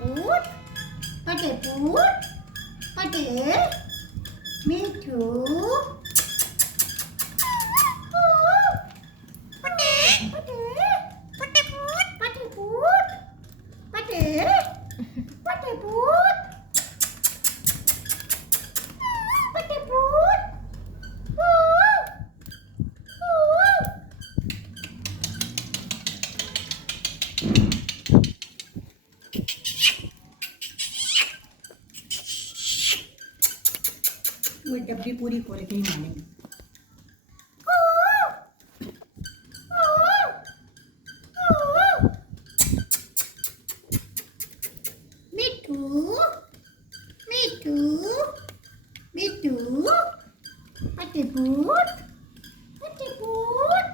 भूत पटे भूत पटे मीठू पटे पटे पटे भूत पटे भूत पटे पटे भूत पटे भूत वो डब्बी पूरी खोल के ही मानेंगे। मिठू मिठू मिठू पटे भूत पटे भूत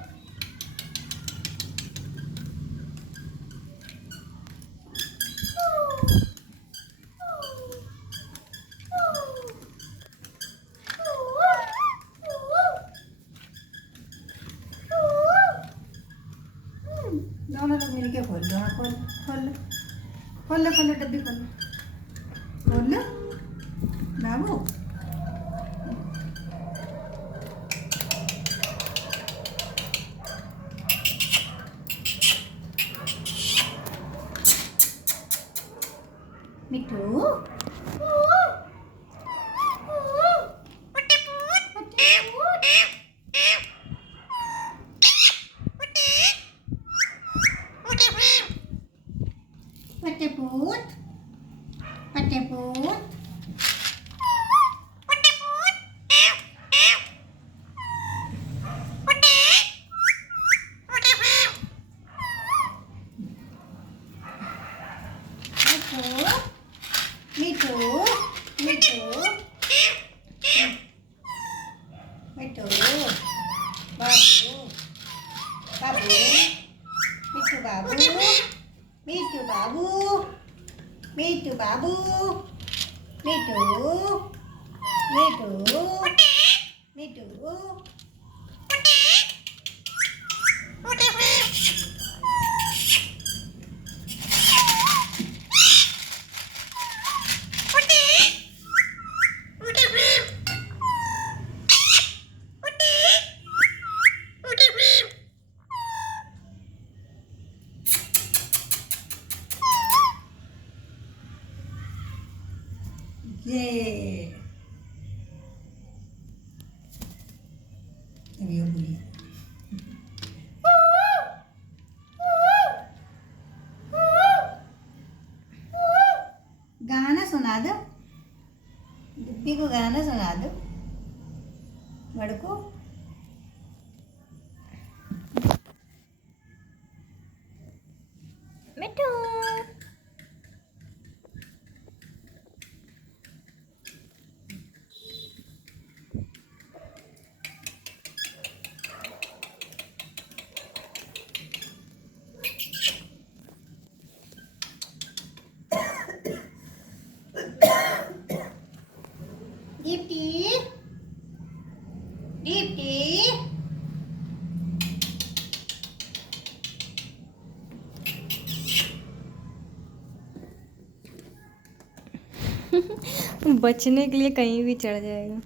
दोनों लोग मिलके खोल लो। हाँ खोल खोल लो खोल लो खोल लो डब्बी खोल लो खोल लो बाबू। मिठू पटे भूत पटे भूत पटे भूत पटे पटे मिठू मिठू मिठू बाबू बाबू मिठू बाबू मिठू बाबू मिठू बाबू मिठू मिठू मिठू ये अभी और बोलिए गाना सुना दो डिब्बी को गाना सुना दो बड़को। मिठू दीप्ति दीप्ति बचने के लिए कहीं भी चढ़ जाएगा।